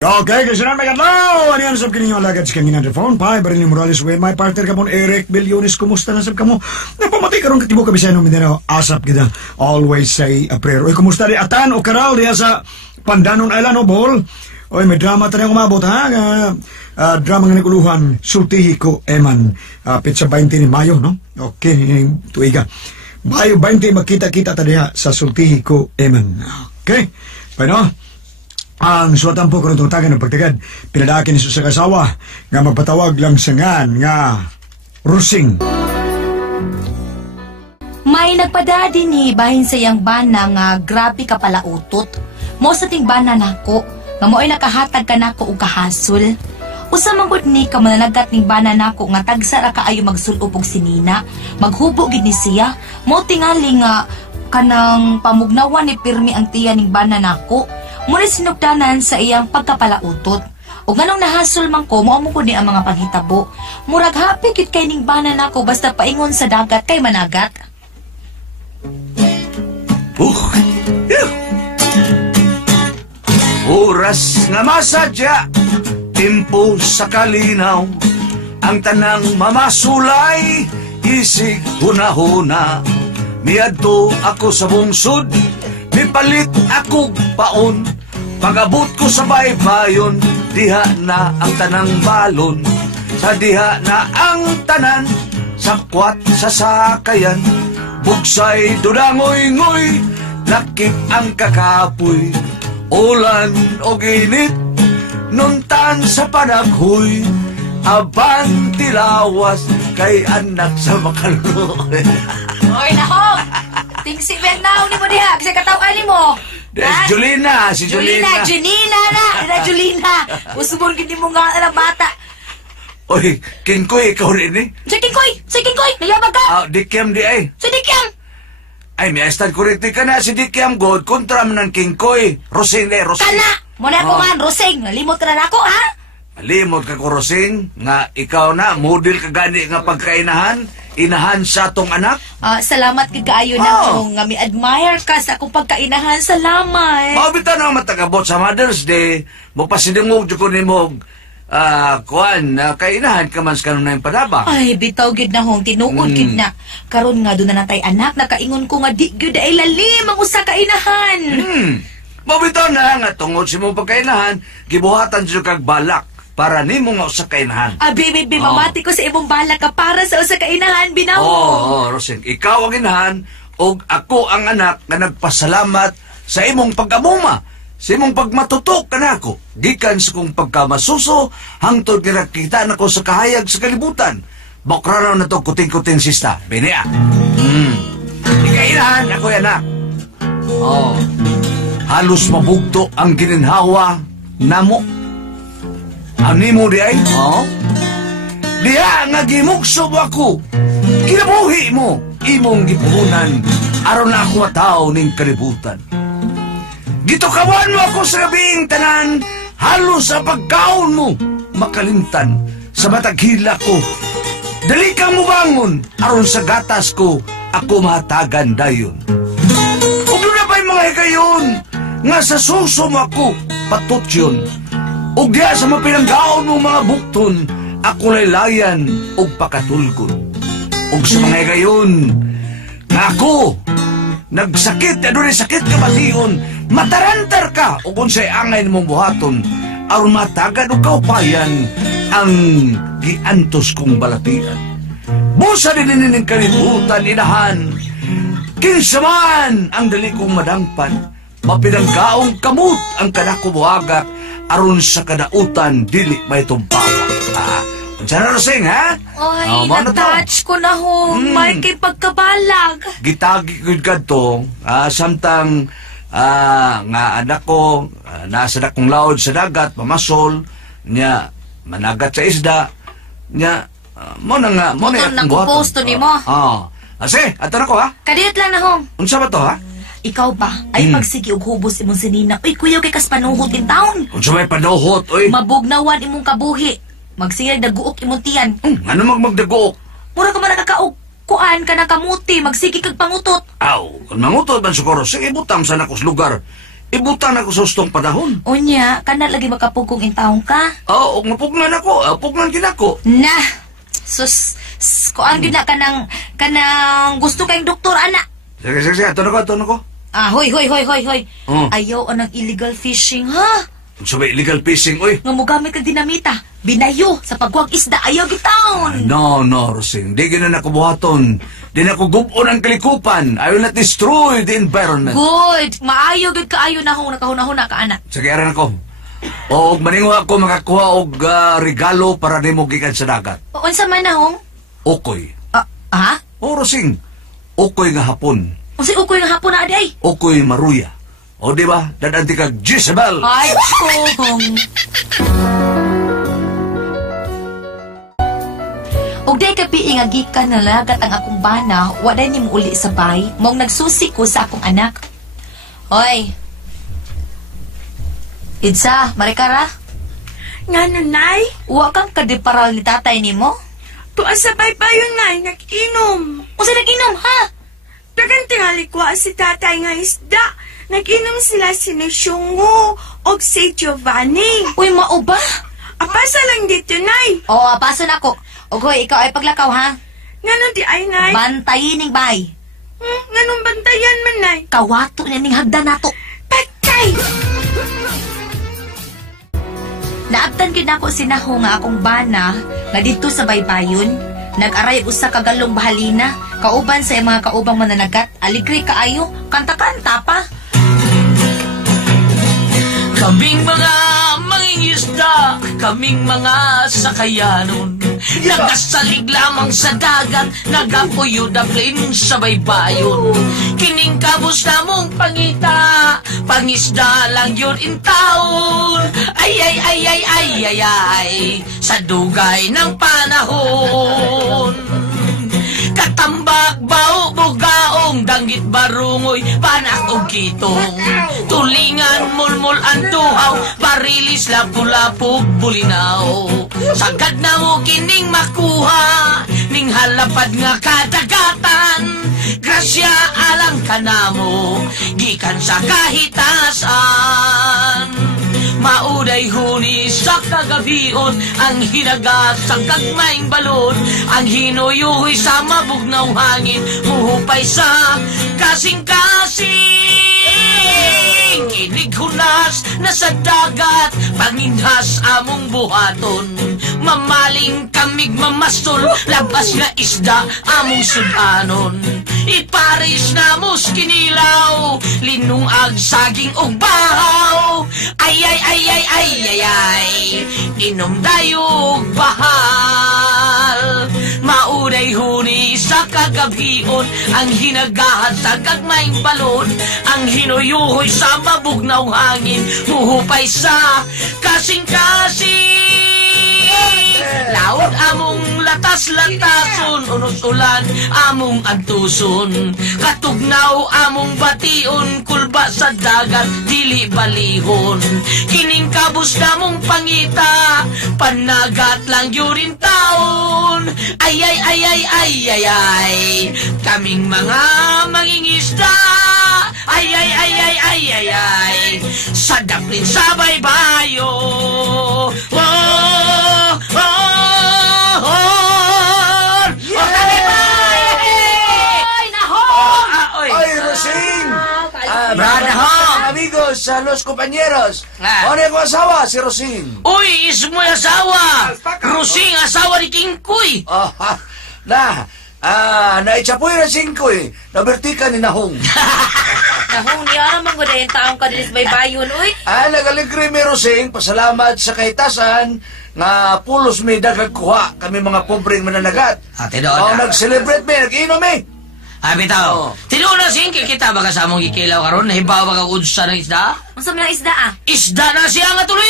Okay, kasi na may katlaw! Ano yan sab kininyo alagad sa kangin na phone? Pai, Barilio Morales with my partner ka Eric Bilyones. Kumusta na sab ka mo? Napamatay karong katibo ka Biseno Mindanao. Asap kita. Always say a prayer. Oy, kumusta di Atan o Karal diya sa Pandanon Island o Bohol? Oy, may drama tayo umabot ha? Drama nga naguluhan. Sultihi ko, Eman. Pizza 20 ni Mayo, no? Okay, tuiga. Mayo 20, magkita-kita tayo sa Sultihi ko, Eman. Okay? Bueno, ang suwatan po karon tungtagan ng pagtagad, pinadakin ni sa kasawa nga magpatawag lang sa ngan nga rusing. May nagpadadi ni bahin sa iyang bana nga grabe ka pala utot. Mo sa ting bana nako, nga mo ay nakahatag ka nako og kahasol. Usa man gud ni ka mananagat ning bana nako nga tagsa ra kaayo magsulub og sinina, maghubo gid ni siya. Mo tingali nga kanang pamugnawan ni pirmi ang tiya ning bana nako. Muna sinugdanan sa iyang pagkapalautot. O ganong nahasol man ko, mo ko ni ang mga panghitabo. Murag happy kit kay ning bana nako basta paingon sa dagat kay managat. Oras nga masadya, timpo sa kalinaw, ang tanang mamasulay, isig huna-huna. Miadto ako sa bungsod, mipalit ako paon, pag-abot ko sa baybayon, diha na ang tanang balon, sa diha na ang tanan, sakwat sa sakayan, buksay dudangoy-ngoy, lakip ang kakapoy, ulan o ginit, nuntan sa panaghoy, aban tilawas kay anak sa makaluloy. Oy nahong! Tingsi ben now ni mo diha, kasi katawan ni mo. Julina, si Julina. Junina na, Julina. Usubon gid mo nga na bata. Oy, Kingkoy, ikaw rin eh. Si Kingkoy, nayabag ka. Dikyam di ay. Si Dikyam. Ay, may astan kuriti ka na si Dikyam God, kontra man ng Kingkoy. Rosing. Kana, mo na ko man, Rosing. Nalimot ka na ako, ha? Limot ka ko, Rosing, nga ikaw na, model ka gani nga pagkainahan, inahan sa tong anak. Salamat kay kaayo na kung nga mi-admire ka sa akong pagkainahan. Salamat. Mabita na matagabot sa Mother's Day, mo pasidungog ko ni mo, kainahan ka man sa kanun na yung padaba. Ay, bitaw gid na hong, tinuod gid na. Karon nga doon na natay anak, nakaingon ko nga di gid ay lalim ang usa kainahan. Mabita na nga tungod si mong pagkainahan, gibuhatan siya kag balak para nimo nga usa kainahan. Bibi, mamati ko sa imong balak ka para sa usa kainahan, binaw. Rosing, ikaw ang inahan, o ako ang anak na nagpasalamat sa imong pag-amuma, sa imong pagmatutok ka na ako, gikan sa kong pagkamasuso, hangtod nga nakita na ko sa kahayag sa kalibutan. Bakranaw na to kuting-kuting sista, binia. Ikainahan, ako yan anak. Halos mabugto ang gininhawa namo. Ani mo di ay? Diya nga gimuksob ako. Kinabuhi mo. Imong gipuhunan. Aron na ako matao ning kalibutan. Gitukawan mo ako sa gabing tanan. Halos sa pagkaon mo. Makalimtan. Sa mataghila ko. Dali kang mubangon. Aron sa gatas ko. Ako mahatagan dayon. Huwag na ba'y mga hikayon. Nga sa susum ako. Patot yun. O diya sa mapinanggaon mong mga bukton, ako laylayan o pakatulgon. O sa mga gayon, nga ako, nagsakit, sakit ka mation, matarantar ka, o kung sa'y angay mong buhaton, aron matagad o kaupayan, ang giantos kong balatian. Busa din ng kalibutan, inahan, kinsaman ang dali kong madangpan, mapinanggaong kamut ang kanako buhagak, aron sa kadautan, dili may tumpawak. Diyan na Rosing, ha? Oy, na-touch ko na hong. May kay pagkabalag. Gitagi ko ka to, samtang nga anak ko, nasa dakong laod sa dagat, mamasol, niya, managat sa isda, niya, mo na nga, mo na yung buhaton. Ni mo. Ase, ato na ko, ha? Kadiyot lang na hong. Unsa ba to, ha? Ikaw ba? Ay pagsigi og hubos imong sinina. Uy, kuyaw kay kas panuhot in taon. Unsa may panuhot, oy? Mabugnawan imong kabuhi. Magsigig daguok imong tiyan. Ano magdaguok? Mura ka man nakakaog. Kuan ka na kamuti, magsigi kag pangutot. Kung mangutot man siguro, sige butang sa nakos lugar. Ibutan ako sa hustong panahon. Unya, kana lagi makapugong intawong ka. Oo, mapugnan ako. Pugnan kinako. Nah, sus, kuan gid na kanang gusto kayong doktor, ana. Sige. Tuno ko. Ah, hoy. Oh. Ayaw anang illegal fishing, ha? Sabi, illegal fishing, oy. Nga mo gamit kang dinamita. Binayo sa pagwag isda, ayaw gitaon. No, Rosing. Di gina na buhaton. Di na ko gubon ang kalikupan. I will not destroy the environment. Good. Maayo gid kaayo na hong nakahuna-huna ka, anak. Sige, aran ako. O, maningo ako makakuha og regalo para nimo gikan sa dagat. O, unsa man na hong? Okoy. Ha? O, Rosing. Okoy nga hapon. Unsa ukoy nga hapon na aday? Okoy maruya. O, di ba? Dadanti kag Jezebel. Ay, kong. Og day kapi nga gikan na lagat ang akong bana, wala niyo mo uli sa bay, mong nagsusi ko sa akong anak. Hoy. Idsa, marikara? Nga nanay, Uwa kang kadiparal ni tatay nimo? tuwa sa baybayon nay, nag-inom. Unsa nag-inom, ha? Dagan tingali ko si tatay nga isda. Nag-inom sila si Syungo o si Giovanni. Uy, mao ba? Apasa lang dito, nay. Oo, paso na ko. Og hoy, ikaw ay paglakaw, ha? Nga di ay, nay. Bantayin ning bay. Nga nung bantayan man, nay. Kawato na ning hagdan nato. Patay! Naabtan gid nako sinaho nga akong bana nga dito sa baybayon. Nag-aray usa ka galong bahalina, kauban sa mga kaubang mananagat, aligri kaayo, kanta-kanta pa. Kaming mga mangingisda, kaming mga sakayanon, nagasalig lamang sa dagat, nagapuyo daplin sa baybayon. Kining kabus namong pangita, pangisda lang yun in taon. Ay, sa dugay ng panahon. Katambak, bao, bugaong, danggit barungoy, panak o kitong. Tulingan, mulmul ang tuhaw, barilis, lapu-lapu, bulinaw. Sagad na mo kining makuha, ning halapad nga kadagatan. Grasya alang ka na mo, gikan sa kahitasan. Mauday huni sa kagabion, ang hinaga sa kagmaing balon, ang hinuyuhoy sa mabugnaw hangin, muhupay sa kasing-kasing. Kinig hunas na sa dagat, panginhas among buhaton, mamaling kamig mamastol, labas nga isda among sudanon. Iparis na mos kinilaw, linungag saging og bahaw. Ay, inom dayog bahal. Mauday huni sa kagabion, ang hinagahat sa gagmayng balon, ang hinuyuhoy sa mabugnaw hangin, muhupay sa kasing-kasing. Laod among latas-latason, unos-ulan among antuson, katugnaw among bation, kulba sa dagat dili balihon. Kining kabus namong pangita, panagat lang yurin taon. Ay, kaming mga mangingisda. Ay, sa daplin sa baybayo. Ay, Rosing! Brada ho! Amigos, los compañeros. Ano yung asawa, si Rosing? Uy, is mo asawa! Rusing, asawa ni King Kuy! Naitsapoy na singkoy. Nabertika ni Nahong. Nahong niya naman ko dahil taong ka din sa baybayon, uy. Nagaligri mi Rosing, pasalamat sa kahitasan nga pulos mi dagag kuha kami mga pobreng mananagat. Ate doon. Nag-celebrate mi, nag-inom mi. Bitaw. Tinuna singki kita baka sa among ikilaw karon nahibaw baka udsa ng isda? Unsa man ang isda, ah? Isda na siya nga tuloy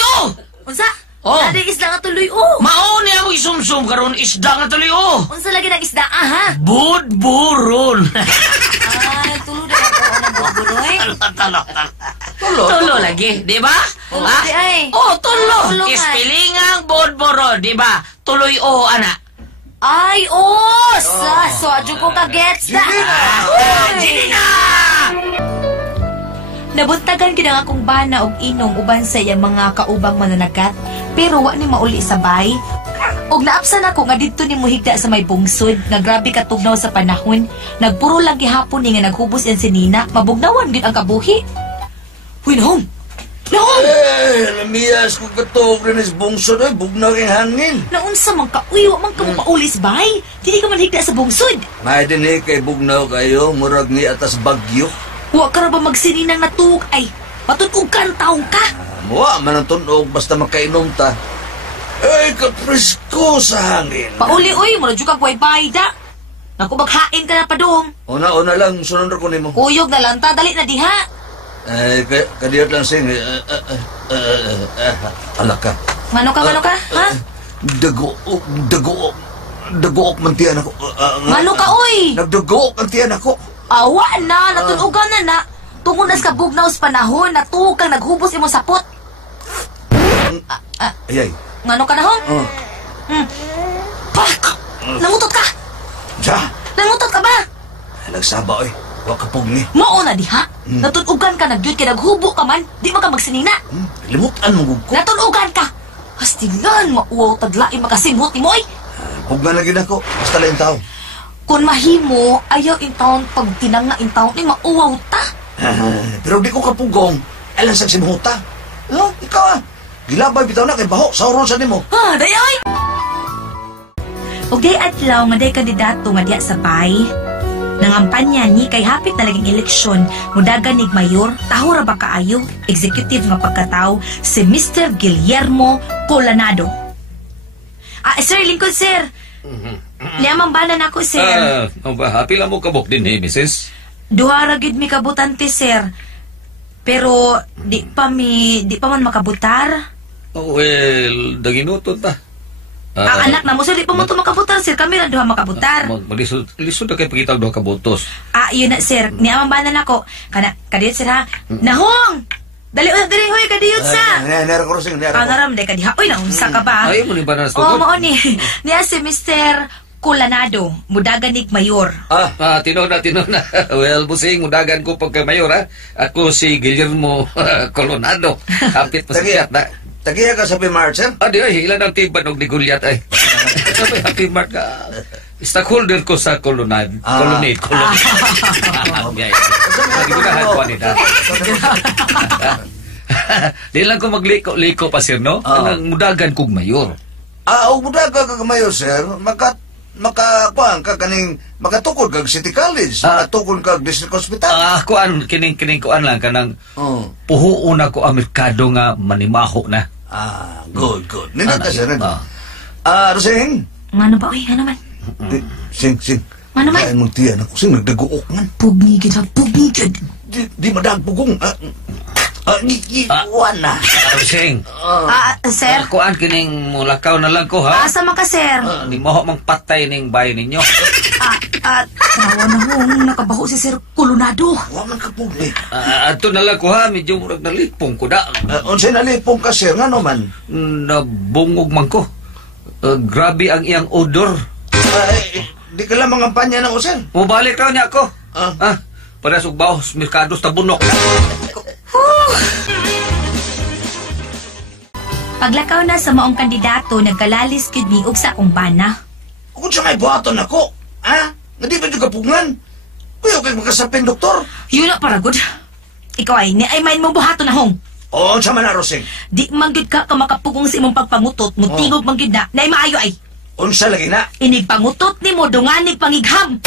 Unsa? Oh. Nadi isda nga tuloy, Mao ni among isumsum karon isda nga tuloy Unsa lagi ng isda, ha? Budburon. Ay, tulo na ako ng bubuloy. Tulo lagi, di ba? Tulo di ay. Tulo. Tulo nga. Ispilingang budburon, di ba? Tuloy ana. Ay, so adyo ko ka gets na. Gini na! Nabuntagan gid ang akong bana og inom uban sa iyang mga kaubang mananagat, pero wa ni mauli sabay. Og naapsan ako nga didto ni muhigda sa may bungsod, nga grabe katugnaw sa panahon. Nagpuro lang gihapon ni nga naghubos yan si Nina, mabugnawan gid ang kabuhi. Huy, Nahong! Nahong! Lamiyas ko katog rin is bungsod ay bugnaw yung hangin. Naunsa man ka, uy, wa man ka mo paulis bay. Dili ka man higda sa bungsod. May din kay bugnaw kayo, murag ni atas bagyo. Wa ka ra ba magsininang natug ay matunog ka ang taong ka. Muwa man ang tunog basta makainom ta. Ay, kapresko sa hangin. Pauli, uy, mula dyan ka guay-bay da. Naku, maghain ka na pa dong. Una-una lang, sunod ko nimo. Kuyog na lang ta, dali na diha. Ay, kadiyot lang sing. Alaka. Ngano ka, ha? Dagook man tiyan ako. Ngano ka, uy? Nagdagook ang tiyan ako. Awa na, natunugan na. Tungod na sa bugnaw sa panahon, natuog kang naghubos imong sapot. Ayay. Ngano ka na, hong? Pak! Nangutot ka! Diya? Nangutot ka ba? Nagsaba, oy. Huwag ka pugni. Mao na diha. Natunugan ka, nagyod ka, naghubo ka man. Di man ka magsinina. Limutan mo ko. Natunugan ka. Hastilan, mauwaw taglain makasimhot ni mo, oy. Huwag na lagi na ko. Basta lang tao. Kung mahimo, ayaw intawon pag tinanga intawon ni mauwaw ta. Pero di ko kapugong. Alam sa simhuta. No, ikaw gilabay bitaw na kay baho. Sauron sa nimo. Ha, dayoy! Og day adlaw nga day kandidato nga diya sa bay. Nangampanya ni kay hapit na laging eleksyon, mudagan nig mayor, taho ra ba kaayo, executive nga pagkatao, si Mr. Guillermo Colanado. Sir, lingkod, sir. Liamang bana na ako, sir. Happy lang mo kabok din, Mrs. Duha ra gid mi kabutante, sir. Pero di pa man makabutar. Well, daginuton ta. Ang anak na mo, sir, di pa mo to makabutar, sir. Kami ra duha makabutar. Lisod na kayo pagkitag duha kabutos. Yun na, sir. Niamang bana na ako. Kadiyot, sir, ha? Nahong! Dali, hoy, kadiyot, sa! Nera ko rin, nera ko. Naram, day kadiha. Uy, naunsa ka ba? Ayaw mo ni ba na Oo, mao ni. Niya si Mr. Colanado, Mudaganig Mayor. Tino na. Well, busing, mudagan ko pagka mayor, ha? Ako si Guillermo Colanado. Hapit pa sikat na. Tagiya ka sa Pimart, sir? Di ay, ilan ang tiban og ni Gulyat, ay. Sabi, happy mark ka. Stakeholder ko sa Colonade. Lagi ko na hagwa nila. Di lang ko magliko pa, sir, no? Ang mudagan kong mayor. O mudagan ka mayor, sir, makakuan ka kaning makatukod kag City College, makatukod kag District Hospital. Kuan kining kuan lang kanang puhuon ako ang merkado nga manimaho na. Good. Ninata sir. Rosing. Ngano ba, uy? Ngano man? Sing. Ano man? Ay, magtiyan ako. Sing, nagdaguok man. Pugni gid. Di madagpugong. Iwan na. Sing. Sir? Kuan kining mulakaw na lang ko, ha? Asa man ka, sir? Di mo mang patay ning bahay ninyo. Tawa na hong nakabaho si Sir Colanado. Waman ka pugni. Ato na lang ko, ha? Medyo murag nalipong ko da. Unsay nalipong ka, sir? Nga naman? Nabungog man ko. Grabe ang iyang odor. Di ka lang mangampanya ng usel. Mubalik raw niya ako. Para sugbaw, merkados tabunok. Paglakaw na sa maong kandidato, nagkalalis gid mi og sa akong bana. Kung siya may buhaton ako, nga di ba yung kapungan? Kuya, kay magkasapin, doktor. Yun na, paragod. Ikaw ay, ni ay main mo buhato na hong. Oo, siya man na, Rosing. Di manggid ka kamakapugong sa imong pagpangutot, mutingog manggid na ay maayo ay. Unsa lagi na? Inig pangutot ni mo, dunganig pangigham.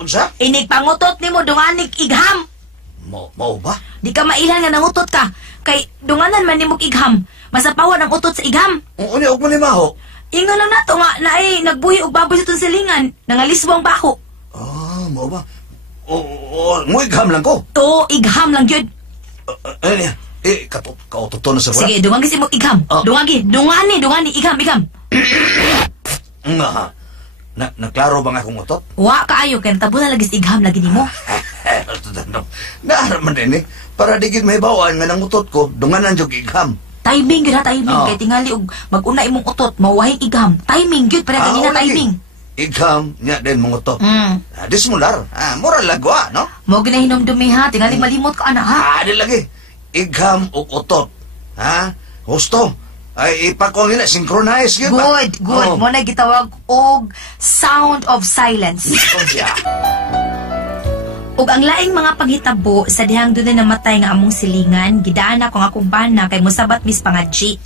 Unsa? Inig pangutot ni mo, dunganig igham. Mao ba? Di ka mailan nga nangutot ka. Kay dunganan man ni mo igham. Masapawan ang utot sa igham. Unya, huwag mo ni Maho. Ingon lang nato nga na ay nagbuhi og baboy sa tunsilingan. Nangaliswang baho. Mao ba? Mo igham lang ko. To, igham lang yun. Ano niya? Kautoto na sa wala. Sige, dungagi si mo igham. Dungani, igham. Naklaro ba nga akong utot? Wa kaayo kay tabo na lagi igham lagi nimo. Naaraman din eh. Para digit may bawaan nga ng utot ko, dunganan yung igham. Timing gyud timing kay tingali og mag-una imong utot mawahing igham. Timing gyud para kanina timing. Igham, nya din mangutot. Dismular, moral lagwa, no? Mo ginahinom dumi ha, tingali malimot ka ana ha. Di lagi. Igham o utot. Husto. Ay, ipakong nila, synchronize yun ba? Good. Mo na gitawag og sound of silence. Ug ang laing mga paghitabo sa dihang dunay namatay nga among silingan, gidaan ako nga akong bana kay musabat mis pangadji.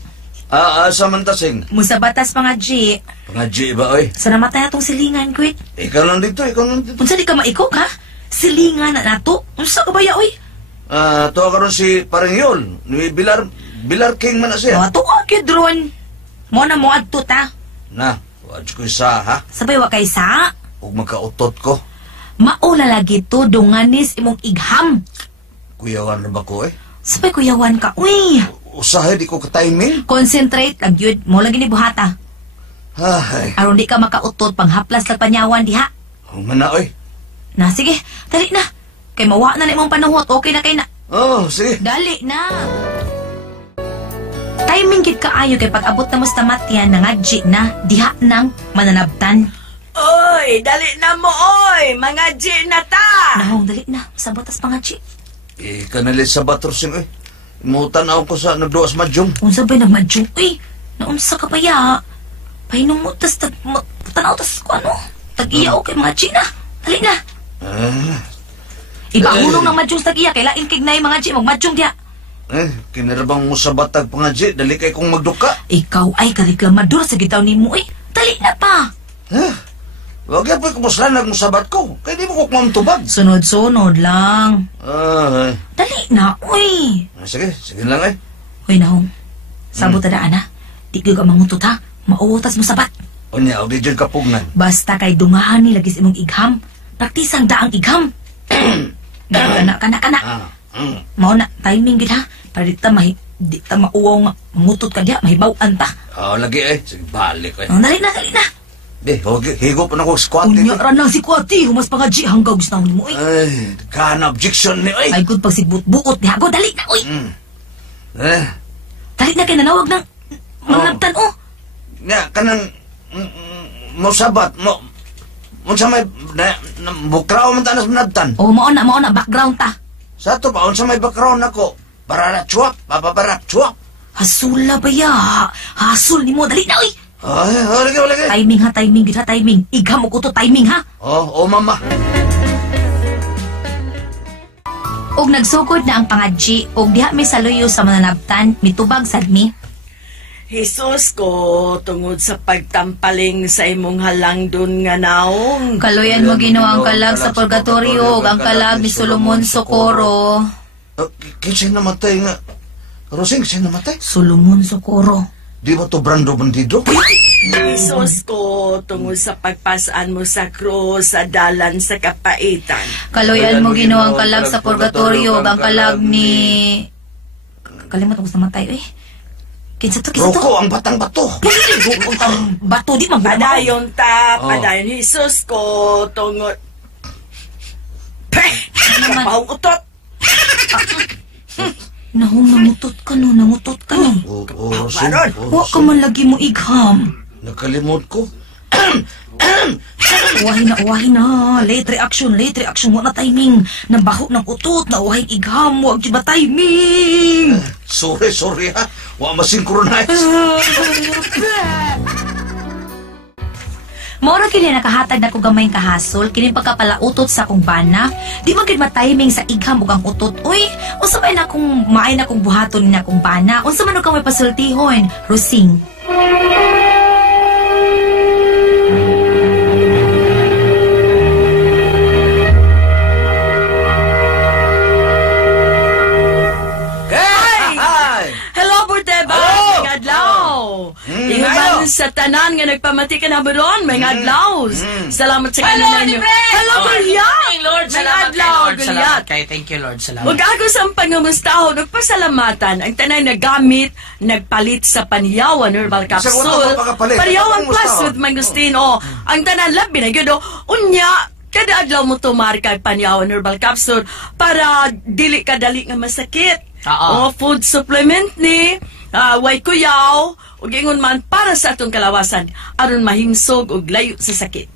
Samantasing. Musabatas pangadji. Pangadji ba, oy? Sa namatay atong silingan, kuit. Ikaw lang dito. Unsa di ka maikog, ha? Silingan na nato. Unsa ka ba ya, oy? Tuwa ka ron si Paringyol. Bilar King man na siya. Tuwa gyud ron. Mo na mo adto ta. Na, wadyo ko isa, ha? Sabay wa kay sa. Huwag magkautot ko. Maula lagi to dunganis imong igham. Kuyawan na ba ko, eh? Sabay kuyawan ka, uy. Usahay, di ko ka-timing. Concentrate lang yun. Mo lagi ni buhata. Ay. Aron di ka makautot panghaplas lang panyawan diha. Mana, oy? Na, sige. Dali na. Kay mawa na imong panuhot. Okay na kay na. Sige. Dali na. Timing gid kaayo kay pag-abot na mo sa tamatyan nangadji na diha nang mananabtan. Oy, dali na mo, oy! Mga G na ta! Nahong, dali na. Sa batas pangadji. Kanalit sa batrosing, oy. Imutan ako sa nagduwas madyong. Unsa ba'y nagmadjong? Uy, naunsa ka pa ya? Pahinom mo, tas tanaw, tas ko ano? Tag-iya kay mga G na. Dali na. Ibahulong ng madjong sa tag-iya. Kailain kig na yung mga G. Magmadjong diha. Kinarabang mo sa batag pangadji. Dali kay kong magduka. Ikaw ay kareklamador sa gitaw ni mo, eh. Dali na pa. Wag yan po kumuslanag mo sabat ko. Kaya di mo ko kumamtubag. Sunod-sunod lang. Dali na, uy. Sige lang, eh. Uy, Nahong. Sabot na ana. Di ka mangutot, ha? Mauutas mo sabat. Unya, o di dyan kapugnan. Basta kay dumahan ni lagis imong igham. Praktisang daang igham. Kana. Mao na, timing gid ha. Para di ta mauwaw nga. Mangutot ka diha, mahibaw-an ta. Lagi, eh. Sige, balik, eh. Dali na. Higo pa na ko squat. Unya ranang si Kwati, humas pa nga G hanggang gusto mo, uy. Ay, kana objection ni, oy. Ay, good pag sigbut-buot ni Hago, dali na, uy. Dali na kayo nanawag ng manabtan, oh. Nga, kanang mo sabat, mo sa may bukraw man tanas manabtan. Oh, mao na, background ta. Sa to pa, sa may background ako, bararat chuwak, papabarat chuwak. Hasula ba ya? Hasul ni mo, dali na, uy. Ay, lagi. Timing, gita timing. Igham mo ko to timing, ha? Mama. Og nagsugod na ang pangadji, og diha mi saluyo sa mananabtan, mitubag sadmi. Jesus ko, tungod sa pagtampaling sa imong halangdon nga naong. Kaluyan mo Ginoo ang kalag sa purgatorio, ug ang kalag ni Solomon Socorro. Kinsa namatay nga? Rosing, kinsa namatay? Solomon Socorro. Di ba to Brando Bandido? Jesus ko, tungod sa pagpasaan mo sa krus sa dalan sa kapaitan. Kaluyan mo Ginoo ang kalag sa purgatorio, ug ang kalag ni... Kalimot ako sa matay, eh. Kinsa to? Roko, ang batang bato. Ang bato, di magpadayon. Padayon. Jesus ko, tungod... Peh! Kapahong utot! Nahong nangutot ka no. Maron. Wa ka man lagi mo igham. Nakalimot ko. Uwahin na. Late reaction. Wa na timing. Nabaho ng utot. Uwahin igham. Huwag ba timing. Sorry ha. Wa masynchronize. Maura kini nakahatag na ko gamayng kahasol, kini pagkapalautot sa akong bana, di magid matiming sa igham ug ang utot. Uy, unsa may na akong maay na akong buhaton ni akong bana? Unsa man kang may pasultihon? Rosing. Hello, Borteba! Ingat sa tanan nga nagpamati ka na baron, may adlaw. Salamat sa kanila ninyo. Hello, Goliath! Lord, salamat kay Lord. Salamat kay, thank you, Lord. Salamat. Huwag ako sa pangamustaho, nagpasalamatan ang tanay na gamit, nagpalit sa Paniyawan Herbal Capsule. Paniyawan Plus with Mangostino. Ang tanan labi na yun, unya, kada adlaw mo tumar kay Paniyawan Herbal Capsule para dili kadali nga masakit. Food supplement ni way kuyaw, ug ingon man para sa atong kalawasan aron mahimsog og layo sa sakit.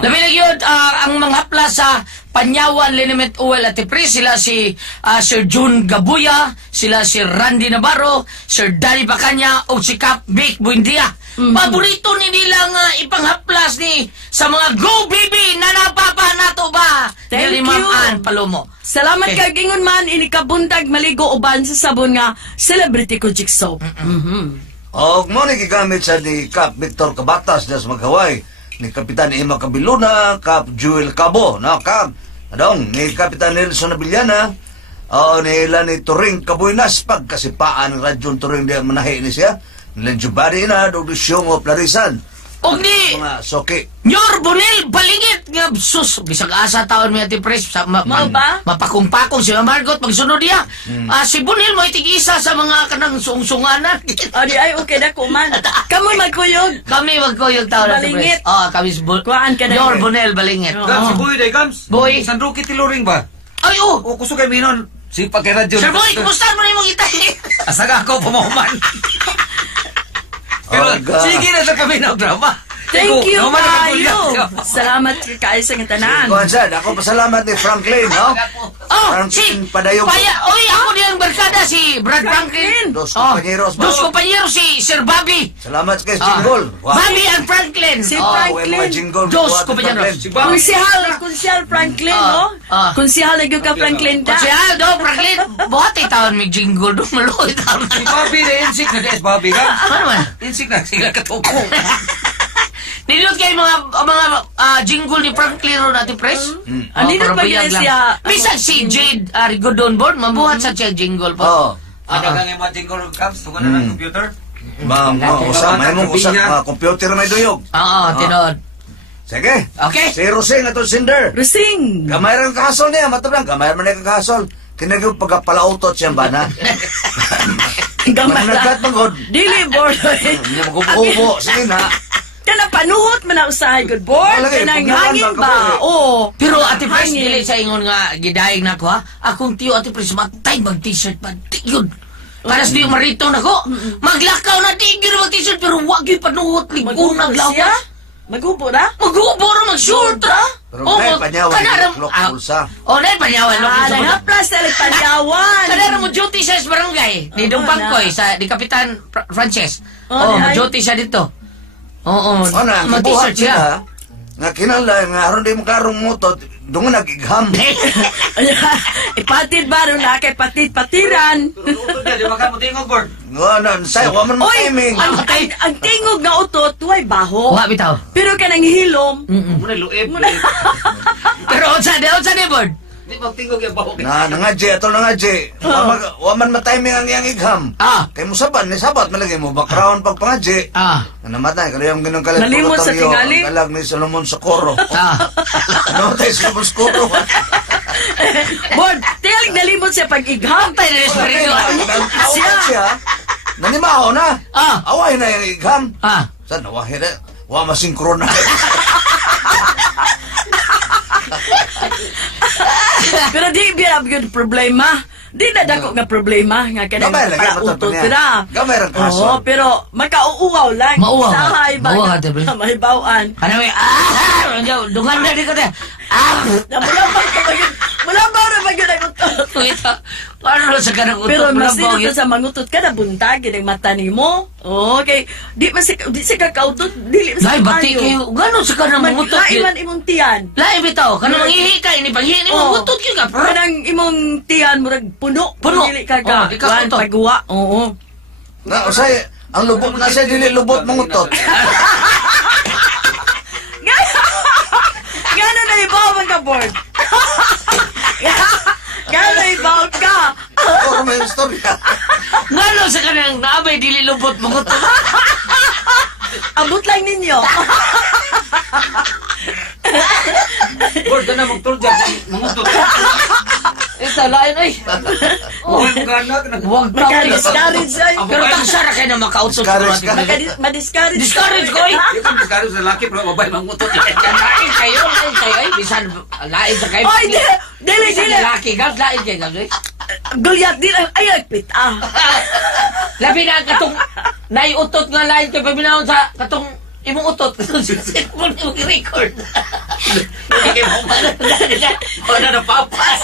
Labi na yun, ang mga hapla sa Panyawan, Liniment Oil at Tipris, sila si Sir June Gabuya, sila si Randy Navarro, Sir Danny Bacanya, o si Cap Vic Buendia. Paborito ni nilang ipanghaplas ni sa mga Go Baby na napapa nato ba? Thank Dili Ma'am you. Ann Palomo. Salamat Okay. kay gingon man ini kabuntag maligo uban sa sabon nga Celebrity Kojic Soap. O, mo ni gigamit sa ni Cap Victor Cabatas das Maghaway, ni Kapitan Emma Cabiluna, Cap Jewel Cabo, no, Cap, adong, ni Kapitan Nelson Abiliana, o ni Lani Turing Cabuinas, pagkasipaan ng Radyon Turing di manahi ni siya, nilang Jubari na, Dugdusyong o Plarisan. Og ni Mga soki. Nyor Bonel balingit nga sus bisag asa taon mi ati pres sa Mao ba? mapakong-pakong si Margot magsunod dia. Si Bonel mo itig-isa sa mga kanang sungsunganan. O di ay okay na ko man. Kamu magkuyog. Kami magkuyog taon ati Balingit. pres. Kami si Kuhaan ka na Nyor yun. Bonel balingit. Oo. Gams, si Boy, day, Gams. Boy. Sanduki tiluring ba? Ay O, kuso kay Minon. Si Pagkiradyo. Sir Boy, kumusta mo ni mong itay? Asaga ako, pumahuman. Pero, God. sige na sa kami ng drama. Thank you, Naman ang kayo. kulyat. Salamat kayo sa tanan. Kuhan siya, ako pasalamat ni Franklin, no? Si Padayog. Oy, ako diyang barkada si Brad Franklin. Dos compañeros ba? Dos compañeros si Sir Bobby. Salamat kay Jingle. Bobby and Franklin. Si Franklin. Franklin. Dos compañeros. Si Bobby. Konsihal Franklin, no? Konsihal na ka Franklin ka. Kasi do Franklin, buhati taon may jingle do maluoy taon. Si Bobby na insik na des, Bobby, Gams. Ano man? Insik na, sila katupo. Nilot kayo mga jingle ni Franklin ro natin press. Nilot ba yun siya? Bisag si Jade Rigodon Board, mabuhat sa siya jingle po. Oh. Ano kang yung jingle ng Gams? Tungan na ng computer. Usap, may mong usap, computer may duyog. Oo, tinod. Sige. Okay. Si Rosing atong Cinder. Rusing. Gamay rin kahasol niya, matubang. Gamay rin na kahasol. Kinagyo pagkapalautot siyang bana. Gamay Managkat na. magod. Dili board. Hindi mag-ubo. Sige na. Kana panuhot man na usahay good board. Malagay, Kana paglawan hangin ba ba? ka, boy? Oo. Pero Ate Pres, Hangin. dili sa ingon nga gidayeg na ko ha. Akong tiyo Ate Pres, matay mag-t-shirt pa. Yun. Para sa tiyo marito na ko. Maglakaw na tigil mag-t-shirt pero wag yung panuhot. Ligunag Mag-upo siya? lawas. Mag-upo na? Mag-upo rin mag-short ha. Pero may panyawan yung clock pulsa. Nay panyawan. Nangaplas na nagpanyawan. Kanara mo duty sa barangay. Ni Dong Pangkoy, di Kapitan Frances. Ay. Duty siya dito. Oo. O na, Mag-t-shirt kibuhat siya. sila. Nga kinala, nga aron di mo karong moto, doon nag-igham. Ipatid ba rin na kay patid-patiran? Utod na, di ba ka mo tingog, board? Nga, sa'yo, waman mo Oy, timing. ang tingog na utot, tuway baho. Wa bitaw. Pero kanang hilom, Muna luib. Pero unsa de board? Di ba tingog yung baho? Nangaji, ato nangaji. Waman matiming ang iyang igham. Kay mo saban, ni sabat malagay mo, background pagpangaji. Namatay, kaliyang ganun kalit. Nalimot sa tingali? Ang kalag ni Solomon Socorro. Ah. Namatay si Solomon Socorro. board, tiyaling nalimot siya pag-igham. Tay na espiritu. Away siya. Nanimaho na. Away na yung igham. Saan, away na. Wa masinkron na. Pero di biya yun problema. Di na dako nga problema nga kanang Gamay lang, pautot gamay lang. pira. Gamay lang kaso. Oo, pero makauuaw lang. Mauaw. Sahay ba? Mauaw, Debre. May bawaan. Ano may dungan na di ko de. Namulabaw ka ba yun? Mulabaw na ba yun ang utot? Ito. Ano sa kanang utot Pero mo lang masinot yun? na sa mangutot ka na buntagin ang mata ni mo. Okay. Di si kakautot. Dili Lai, bati kayo. Gano'n sa kanang mutot? Laiman imong tiyan. Lai, bitaw. Kanang mangihi ka. Inipangihi ni mo. Mutot yun ka. Kanang imong tiyan murag puno. Puno. Dili ka Oh, di ka utot. pagguwa. Oo. Na, usay, ang lubot na siya, dili lubot mangutot. Gano'n na ibaw man ka, board? Gano'n na ibaw ka? Pero may istorya. Gano'n sa kanang naabay dili lubot mo ko. Abot lang ninyo. Board, na magtulog dyan. Mangutot. Ito, lain ay. Huwag ka na. Huwag ka. Maka-discourage ay. Pero taksa na kayo na makautot. Discourage ka. Ma-discourage. Discourage ko eh. Yung kang discourage sa laki, pero mabay mangutot. Lain kayo. Ay, bisan lain sa kayo. Oy, dili. Bisan lalaki. Gams, lain kayo. Gams, eh. Gulyat din ang ay nagpita. Labi na ang katong naiutot nga lain kay paminahon sa katong imong utot. Cellphone mo i-record. Hindi mo wala na papas.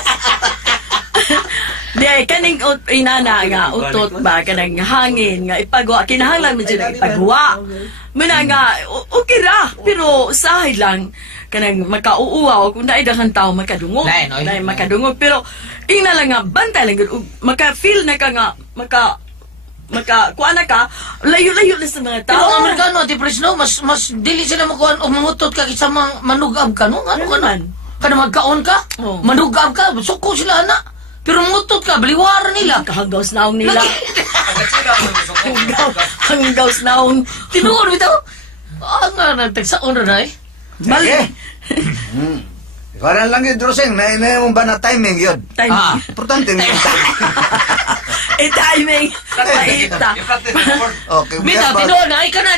Di, kaning inana nga, utot ba, kanang hangin nga, ipagwa, kinahanglan mo dyan ipagwa. Muna nga, okay ra, pero sahay lang, kanang makauuaw, kung naidahang tao makadungog. Dahil makadungog, pero, ina lang nga, bantay lang, maka-feel na ka nga, kuha na ka, layo-layo na sa mga tao. Pero ang Amerikano, Ate Presno, mas dili sila makuha o mangutot ka kaysa manugab ka, no? Ano ka na? Kada magkaon ka, manugab ka, suko sila, anak. Pero mutot ka, baliwaran nila. Kahanggaws naong nila. Hanggaws naong. Tinuon mo ito? Nga, nagtagsaon na eh. Balik. Ikaw lang yun, Droseng. Nainaya mo ba na timing yun? Timing. Importante mo yung timing. Timing. Paita. Okay. Mita, tinuon na. Ika na,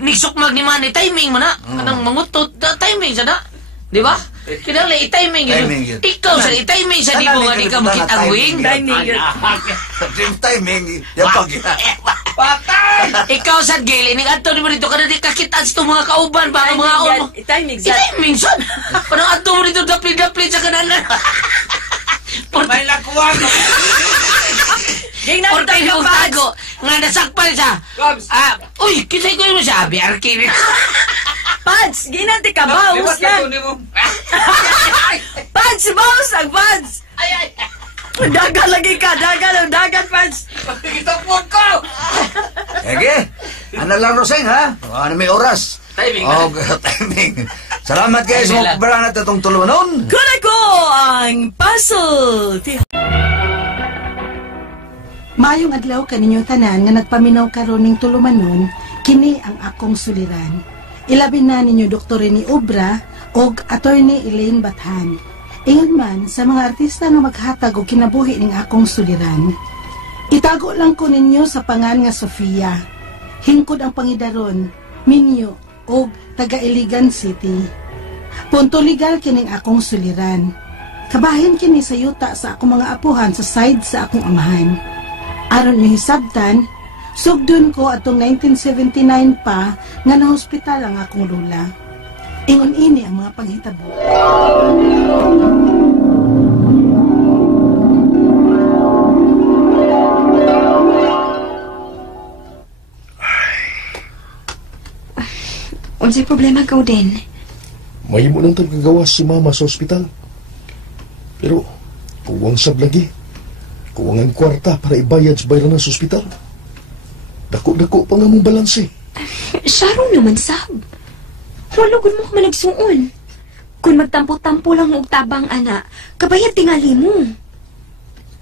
nisukmag ni Manny. Timing mo na. Kanang mangutot, timing siya na. Di ba? Kinala, i-timing yun. Ikaw sa i-timing sa di mo nga di ka makitagwing. Timing yun. Timing. Yapag yan. Patay! Ikaw sa gili, ni Anto ni mo dito ka na di kakitaan sa mga kauban ba? Mga on mo. I-timing sa. I-timing sa. Parang Anto mo dito dapli-dapli sa kananan. May lakuan. Yung portay yung tago. Nga nasakpal siya. Uy, kisay ko yung sabi. Arkin. Pads, ginanti ka, bawas yan. Pads, bawas lang, Pads. Dagan lagi ka, dagan, Pads. Kitapon ko. Ege, ano lang, Roseng, ha? Ano may oras? Timing. Timing. Salamat guys, mga kabaran at itong tulunon. Kuna ko ang puzzle. Maayong adlaw kaninyo tanan nga nagpaminaw karon ning tulumanon, kini ang akong suliran. Ilabi na ninyo Dr. Rene Obra o Attorney Elaine Bathan. Ingon man sa mga artista na maghatag og kinabuhi ning akong suliran. Itago lang ko ninyo sa pangan nga Sofia. Hingkod ang pangidaron, Minyo o taga Iligan City. Punto legal kining akong suliran. Kabahin kini sa yuta sa akong mga apuhan sa side sa akong amahan. Aron ni hisabtan, sugdon ko atong 1979 pa nga na-hospital ang akong lula. Ingon ini ang mga panghitabo. Unsay problema ka din? May mo nang tagagawa si mama sa ospital. Pero, kuwang sablagi. Kuwang ang kwarta para ibayad sa bayaran sa ospital. Dako-dako pa nga mong balanse. Sarong naman, Sab. Walugod mo ka managsuon. Kung magtampo-tampo lang og tabang, ana, kabayad tingali mo.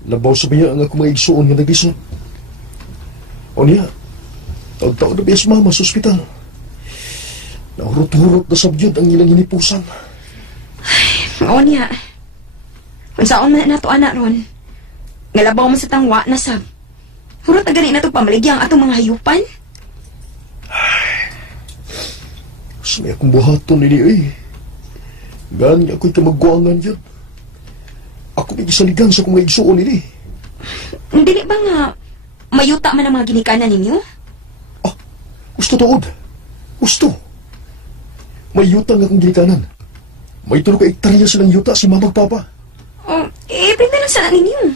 Labaw sa biya ang ako mga igsuon nga naglisod. O niya, taon-taon na biya si mama sa ospital. Naurot-hurot na sabyod ang ilang inipusan. O niya, kung saan man na to anak ron, ngalabaw mo sa tangwa na, Sab. Hurot na gani na ito pamaligyang atong mga hayupan? May akong buhaton nini eh. Gani ako'y kamagwangan yun. Ako may isaligan sa kong maigsuon nini. Dili ba nga mayuta man ang mga ginikanan ninyo? Gusto tood. Gusto. May yuta nga akong ginikanan. May tulog ka ektarya silang yuta si mamag papa. Pinta lang sana ninyo.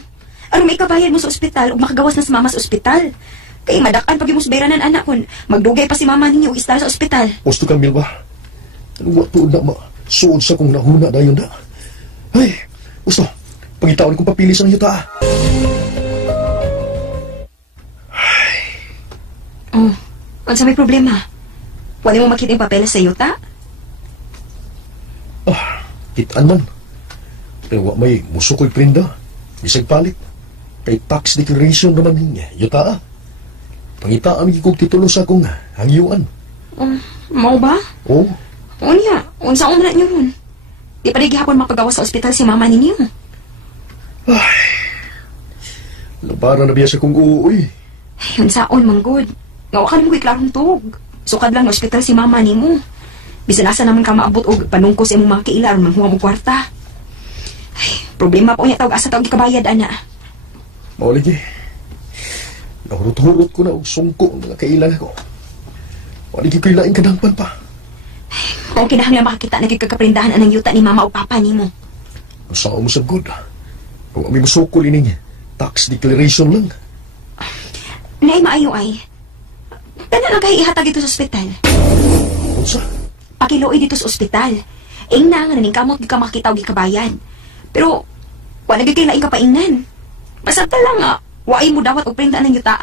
Aron may kabayad mo sa ospital o makagawas na sa mama sa ospital. Kaya madakan pag mo sa bayranan anak kon, magdugay pa si mama ninyo o istar sa ospital. Gusto kang Milba. Ano tuod na suod sa kong nahuna na yun na. Ay, gusto. Pangitaon kong papili sa yuta. Ano sa may problema? Wala mo makita yung papeles sa yuta? Kitaan man. Pero may muso ko'y prinda. Bisag palit. Kay tax declaration naman niya. Yuta. Pangitaan kong titulo sa akong hangyuan. Mau ba? Oo. O niya, unsa umra niyo ron? Di pa rin gihapon mapagawas sa ospital si mama ninyo. Ay, labaran na biya sa kong uuy. Unsaon, manggod. Ngawa ka mo klarong tug. Sukad lang ospital si mama nimo. Bisan asa naman ka maabot og panungkos sa imong mga kailan manhuwa mo kwarta. Ay, problema po niya tawag asa tawag ikabayad, ana. Mauligi. Nahurot-hurot ko na og sungko ang mga kailan ako. Wala ko kailaing kadangpan pa. Kung kinahanglan makakita nagkikagkaprindahan anang yuta ni mama o papa ni mo. Masao mo sa good. Kung kami masukol ining tax declaration lang. Nay, maayo ay. Tana lang kayo ihatag ito sa ospital. Unsa? Pakiluoy dito sa ospital. Ing na nga naning kamot di ka makita o gikabayan. Pero, wala nagkikailaing kapaingan. Basta lang nga, waay mo dawat og printa ng yuta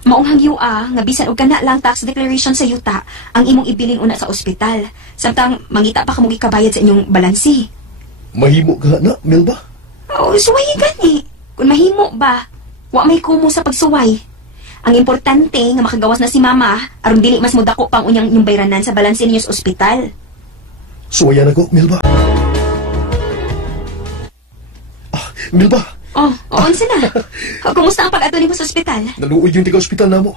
Maong hangyua nga bisan og kana lang tax declaration sa yuta ang imong ibilin una sa ospital. Samtang mangita pa kamo gikabayad sa inyong balansi. Mahimo ka na, Melba? Oo, suway gani. Kung mahimo ba, wa may kumo sa pagsuway. Ang importante nga makagawas na si mama aron dili mas mudako pang unyang inyong bayranan sa balansi ninyo sa ospital. Suwayan ako, Melba. Melba! Unsa na? Kumusta ang pag-ato nimo sa ospital? Naluoy yung tiga-ospital na mo.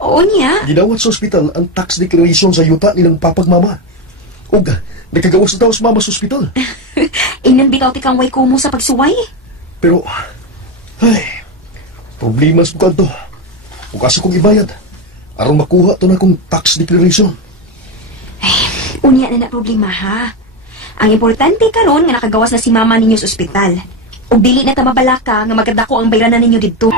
Oo niya. Ginawat sa ospital ang tax declaration sa yuta nilang papagmama. Og, nagkagawas na daw sa mama sa ospital. Inan bitaw ti kang way kumo sa pagsuway. Pero, problema sa bukad to. Bukas akong ibayad. Aron makuha to na kong tax declaration. Unya na problema ha. Ang importante karon nga nakagawas na si mama ninyo sa ospital. O dili na tamabalaka nga magkadako ang bayranan ninyo didto.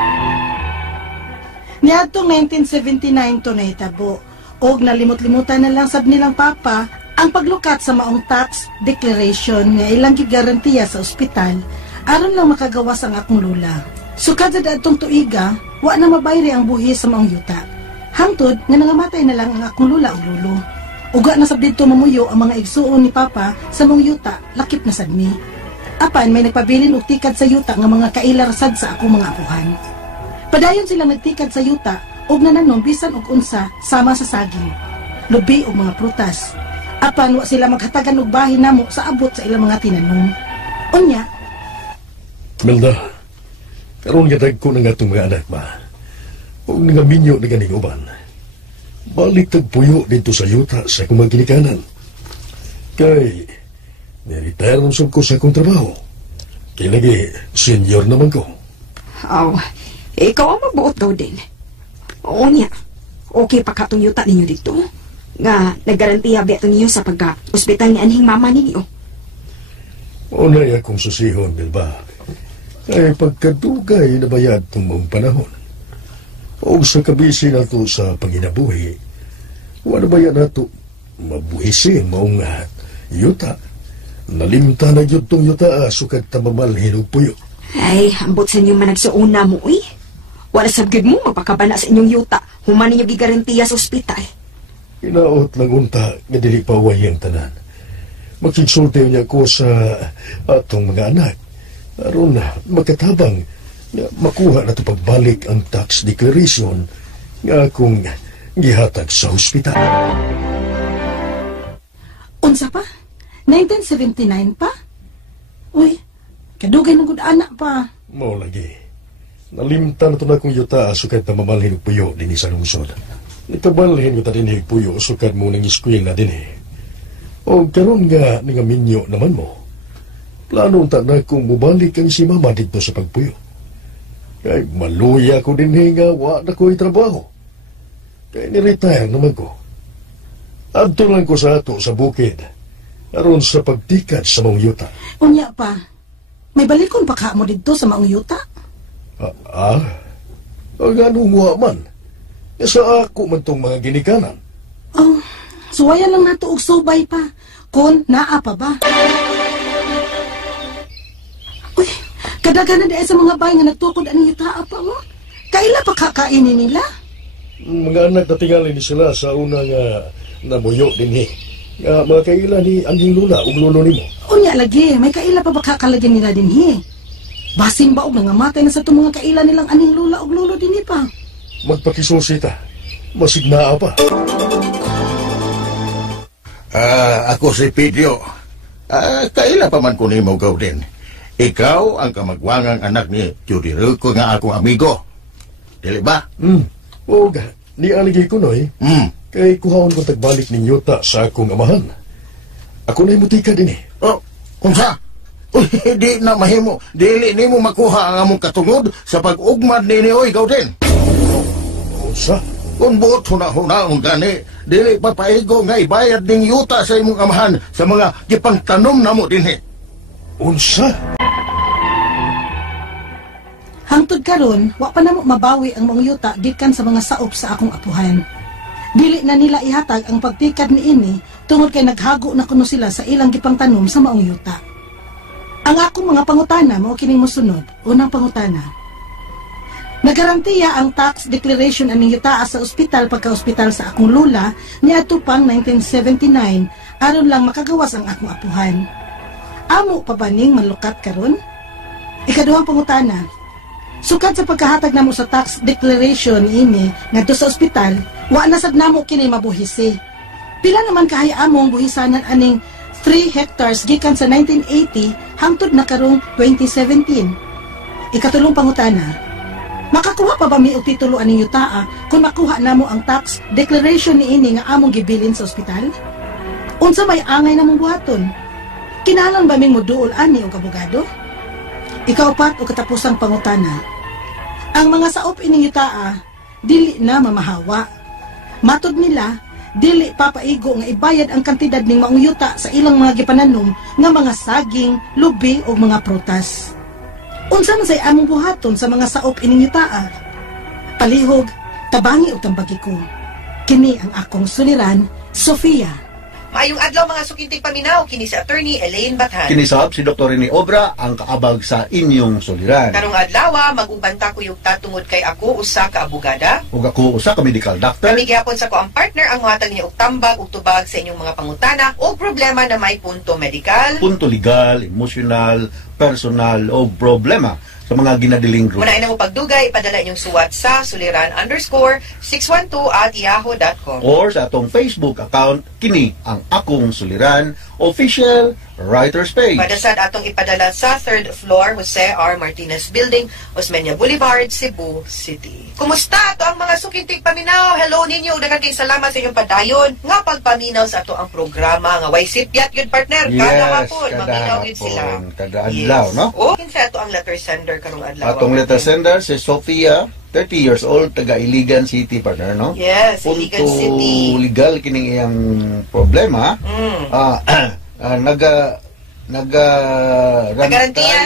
Niadtong 1979 to nahitabo. Og nalimot-limutan na lang sab nilang papa ang paglukat sa maong tax declaration nga ilang gigarantiya sa ospital aron lang makagawas ang akong lula. Sukad sa daadtong tuiga, wa na mabayri ang buhis sa maong yuta. Hangtod nga nangamatay na lang ang akong lula ug lolo. Uga na sab didto mamuyo ang mga igsuon ni papa sa maong yuta, lakip na sad mi. Apan may nagpabilin og tikad sa yuta nga mga kailarasad sa akong mga apuhan. Padayon sila nagtikad sa yuta og nananom bisan og unsa sama sa saging, lubi og mga prutas. Apan wa sila maghatagan og bahin namo sa abot sa ilang mga tinanom. Unya, Melda, karon gadag ko na nga itong mga anak ma. Huwag nga minyo na ganing uban. Balik tagpuyo dito sa yuta sa akong mga ginikanan. Kay, niretire ng sub ko sa akong trabaho. Kaya lagi, senior naman ko. Ikaw ang magbuot daw din. Oo niya. Okay pa katong yuta ninyo dito. Nga, naggarantiya ba ito ninyo sa pagka-hospital ni anhing mama ninyo? Unay akong susihon, Bilba. Ay pagkadugay na bayad itong mong panahon. O sa kabisi na ito sa panginabuhi, wala bayad na ito mabuhisin maong yuta. Nalimta na yun itong yuta sukat tamamalhin og puyo. Ay, ambot sa inyo managsuuna mo, eh. Wala sabgid mo, mapakabana sa inyong yuta. Human ninyo gigarantiya sa ospital. Inaot lang unta, nga dili pa wayang tanan. Magkinsulti niya ko sa atong mga anak. Aron na, makatabang, na makuha na ito pagbalik ang tax declaration nga akong gihatag sa ospital. unsa pa? 1979 pa? Uy, kadugay ng good anak pa. Mao lagi. Nalimtan ito na kong yuta sukat na mamalhin og puyo din sa lungsod. Nikabalhin ko ta din puyo sukat mo ng eskwela din eh. O karon nga nga minyo naman mo. Plano ta na kung mubalik ang si mama dito sa pagpuyo. Kay maluya ko din nga wa na ko'y trabaho. Kay niretire naman ko. Adto lang ko sa ato sa bukid. Aron sa pagtikad sa maong yuta. Unya pa, may balikon pa ka mo dito sa maong yuta? Ang anong wa man? Sa ako man tong mga ginikanan. Oh, suwayan lang nato og subay pa. Kon naa pa ba? Uy, kadaghanan dahil sa mga bay nga nagtukod anong yuta pa mo. Kaila pa kakainin nila? Mga anak na tingali ni sila sa una nga namuyo din mga kaila ni Anding Lula ug lolo nimo. Unya lagi, may kaila pa ba kakalagyan nila din Basin ba og nangamatay na sa itong mga kaila nilang aning lula ug lolo din pa? Magpakisusi ta. Masignaa pa. Ako si Pedro. Kaila pa man ko nimo Gauden. Ikaw ang kamagwangang anak ni Judy Rico nga akong amigo. Dili ba? Oo ga. Ni aligi ko noy. Kay kuhaon ko tagbalik ni yuta sa akong amahan. Ako na imutika din Oh, unsa? Di na mahimo. Dili nimo makuha ang among katungod sa pag-ugmad ni Oy Gauden. Unsa? Kung buot huna-huna mong gani, dili papaigo nga ibayad ning yuta sa imong amahan sa mga gipangtanom namo dinhi. Unsa? Hangtod karon, wa pa namo mabawi ang mga yuta gikan sa mga saop sa akong apuhan. Dili na nila ihatag ang pagtikad ni ini tungod kay naghago na kuno sila sa ilang gipangtanom sa maong yuta. Ang akong mga pangutana mao kining mosunod. Unang pangutana. Nagarantiya ang tax declaration aning yutaa sa ospital pagka-ospital sa akong lula niadto pang 1979 aron lang makagawas ang akong apuhan. Amo pa ba ning manlukat karon? Ikaduhang pangutana. Sukad sa pagkahatag namo sa tax declaration ini ngadto sa ospital, wa na sad namo kini mabuhisi. Pila naman kahaya amo ang buhisanan aning 3 hectares gikan sa 1980 hangtod na karong 2017. Ikatulong pangutana. Makakuha pa ba mi og titulo aning yutaa kung makuha namo ang tax declaration niini nga among gibilin sa ospital? Unsa may angay namong buhaton? Kinahanglan ba ming moduol ani og abogado? Ikaapat o katapusang pangutana. Ang mga saop ining yutaa dili na mamahawa. Matod nila, dili papaigo nga ibayad ang kantidad ning maong yuta sa ilang mga gipananom nga mga saging, lubi o mga prutas. Unsa man say among buhaton sa mga saop ining yutaa? Palihog, tabangi ug tambagi ko. Kini ang akong suliran, Sofia. Maayong adlaw mga sukintig paminaw, kini si Attorney Elaine Bathan. Kinisab si Dr. Rene Obra, ang kaabag sa inyong suliran. Karong adlaw, mag-ubanta ko yung tatungod kay ako, usa ka abogada. Ug ako usa ka medical doctor. Kami gihapon sa ko ang partner ang muhatag niya og tambag ug tubag sa inyong mga pangutana o problema na may punto medikal, Punto legal, emotional, personal o problema sa mga ginadiling group. Muna mo pagdugay, ipadala inyong suwat sa suliran_612@yahoo.com Or sa atong Facebook account, kini ang akong suliran, official writer's page. Padasad atong ipadala sa 3rd floor, Jose R. Martinez Building, Osmeña Boulevard, Cebu City. Kumusta ato ang mga sukintig paminaw? Hello ninyo, daghang salamat sa inyong padayon nga pagpaminaw sa ato ang programa nga way sipyat yun partner. Kada hapon, maminaw yun sila. Kada adlaw, no? O, kinsa ato ang letter sender karong adlaw? Atong letter sender si Sofia, 30 years old, taga Iligan City, partner, no? Yes, Iligan City. Punto legal kining iyang problema. Nagarantiya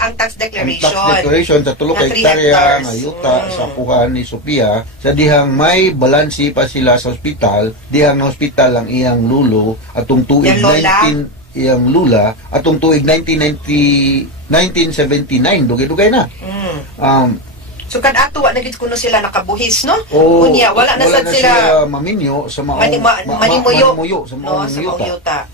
ang tax declaration. Ang tax declaration sa tulo ka hektarya nga yuta sa kuhan ni Sofia sa dihang may balansi pa sila sa ospital, dihang na ospital ang iyang lulo atong tuig 1979 dugay-dugay na. So kad ato wa na gid kuno sila nakabuhis, no? Unya wala na sad sila maminyo sa manimuyo sa maong yuta.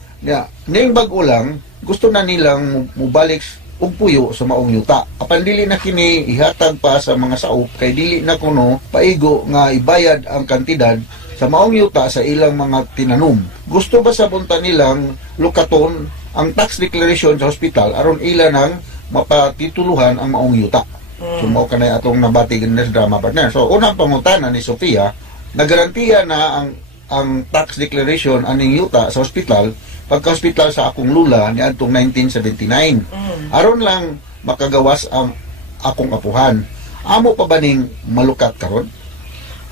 Ning bag-o lang, gusto na nilang mubalik og puyo sa maong yuta. Apan dili na kini ihatag pa sa mga saop kay dili na kuno paigo nga ibayad ang kantidad sa maong yuta sa ilang mga tinanom. Gusto ba sa bunta nilang lukaton ang tax declaration sa ospital aron ila nang mapatituluhan ang maong yuta. So mao kanay atong nabati sa drama partner. So unang pangutana ni Sofia, nagarantiya na ang tax declaration aning yuta sa ospital pagka-hospital sa akong lula ni adtong 1979. Aron lang makagawas ang akong apuhan. Amo pa ba ning malukat karon?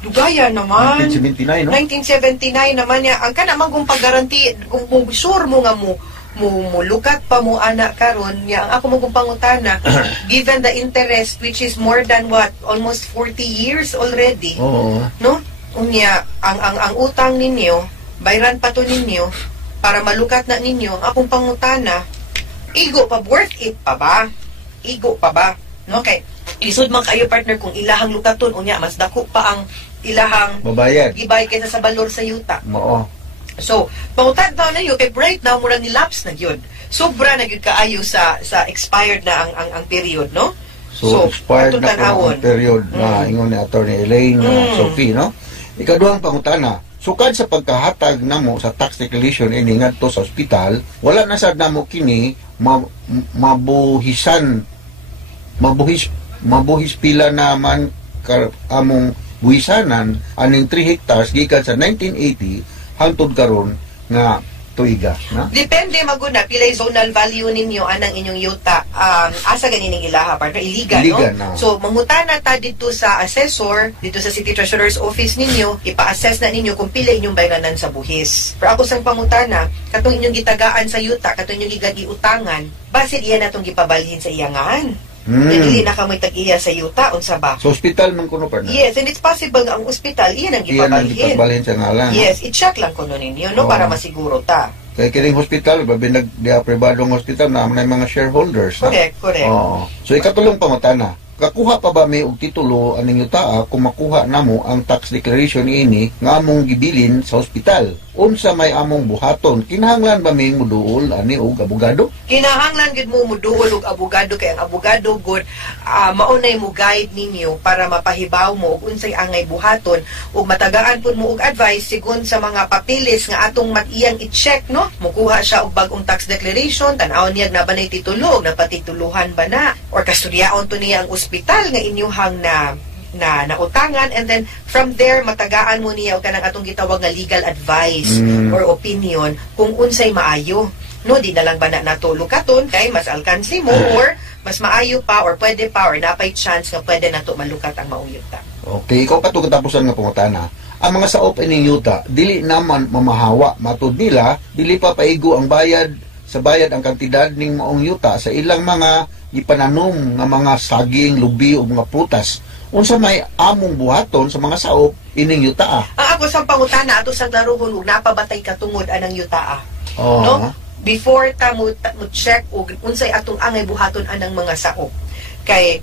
Dugaya naman. 1979, no? 1979 naman niya. Ang kanamang kung paggaranti, kung sure mo nga mo lukat pa mo anak karon niya. Ang ako mo kung pangutana, given the interest which is more than what? Almost 40 years already. Oo. No? Unya, ang utang ninyo, bayran pa to ninyo, para malukat na ninyo, ang akong pangutana, igo pa, worth it pa ba? Igo pa ba? No? Kay, isod man kayo partner kung ilahang lukaton, unya, mas dako pa ang ilahang babayad. Gibay kaysa sa balor sa yuta. Oo. So, pangutan na yun, kay right now, mura ni-lapse na yun. Sobra na yun kaayo sa expired na ang period, no? So expired na po ang period na ingon ni Attorney Elaine Sophie, no? Ikaduhang pangutana, sukad sa pagkahatag namo sa tax declaration ini ngadto sa ospital, wala na sad namo kini mabuhis pila naman among buhisanan aning 3 hectares gikan sa 1980 hangtod karon nga tuiga, na? Depende maguna pilay zonal value ninyo anang inyong yuta. Asa ganining ilaha partner iliga, no? So mangutana ta dito sa assessor, dito sa City Treasurer's Office ninyo, ipa-assess na ninyo kung pila inyong bayaran sa buhis. Pero ako sang pangutana, katong inyong gitagaan sa yuta, katong inyong giutangan, basit iya natong gipabalhin sa iyangan. Dili na kamoy tag-iya sa yuta unsa ba? So hospital man kuno partner. Yes, and it's possible nga ang ospital iyan ang gipabalhin sa ngalan. Yes, i-check lang kuno ninyo no para masiguro ta. Kaya kining hospital, babi pribadong hospital na may mga shareholders. Correct. So ikatulong pangutana, kakuha pa ba may og titulo aning yuta kung makuha namo ang tax declaration ini nga among gibilin sa hospital? Unsa may among buhaton? Kinahanglan ba may muduol ani og abogado? Kinahanglan gid mo muduol og abogado kay ang abogado good maunay mo guide ninyo para mapahibaw mo og unsay angay buhaton ug matagaan pud mo og advice sigon sa mga papilis nga atong mat-iyang i-check, no? Mukuha siya og bag-ong tax declaration, tan-aw niya na ba nay titulo, napatituluhan ba na or kasturyaon to niya ang ospital nga inyuhang na nautangan, and then from there matagaan mo niya og kanang atong gitawag nga legal advice or opinion kung unsay maayo, no? Di na lang ba nato lukaton kay mas alkansi mo or mas maayo pa or pwede pa or napay chance nga pwede nato malukat ang maong yuta. Okay, ikaw pa to katapusan nga pangutana. Ang mga saop ining yuta dili naman mamahawa, matud nila dili pa paigo ang bayad ang kantidad ning maong yuta sa ilang mga ipananom nga mga saging, lubi o mga prutas. Unsa may among buhaton sa mga saop ining yuta? Ang ako sa pangutana ato sa daruhon ug napabatay katungod anang yuta. No? Before ta mo check og unsay atong angay buhaton anang mga saop. Kay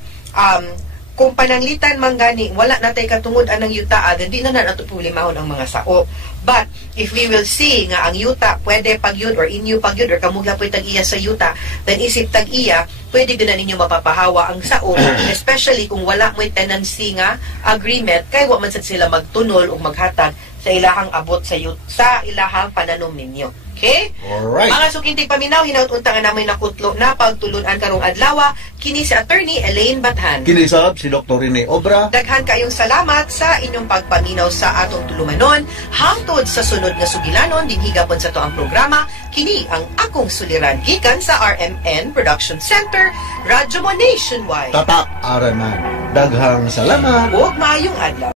kung pananglitan man gani wala natay katungod anang yuta, then di na nato pulimahon ang mga saop. But if we will see nga ang yuta pwede pagyud or inyo pagyud or kamugla pwede tag-iya sa yuta, then isip tag-iya pwede gina ninyo mapapahawa ang saop, especially kung wala mo'y tenancy nga agreement kay wa man sad sila magtunol o maghatag sa ilahang abot sa ilahang pananom ninyo. Okay? Alright. Mga sukintig paminaw, hinaut-unta nga namin nakutlo na pagtulunan karong adlaw, kini si Attorney Elaine Bathan. Kinisab si Dr. Rene Obra. Daghan kayong salamat sa inyong pagpaminaw sa atong tulumanon. Hangtod sa sunod nga sugilanon, dinhigapon sa to ang programa, kini ang akong suliran gikan sa RMN Production Center, Radyo Mo Nationwide. Tatak Araman. Daghang salamat. Huwag maayong adlaw.